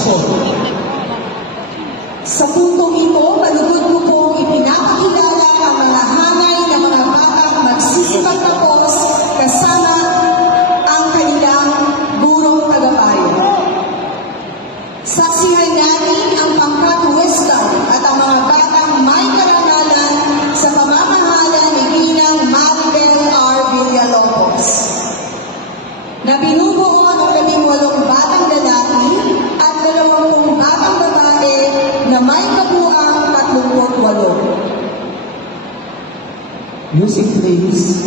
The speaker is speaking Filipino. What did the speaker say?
School. Sa puntong ito, malugod ko pong ipinapakilala ang mga hanay na mga batang magsisipagtapos kasama ang kanilang gurong tagapayo. Saksihan natin ang pangkat wisdom at ang mga batang may karangalan sa pamamahala ni Ginang Maribel R. Villalobos, na binubuo ng 18 batang lalaki at 20 batang babae na may kabuuang 38. Music please.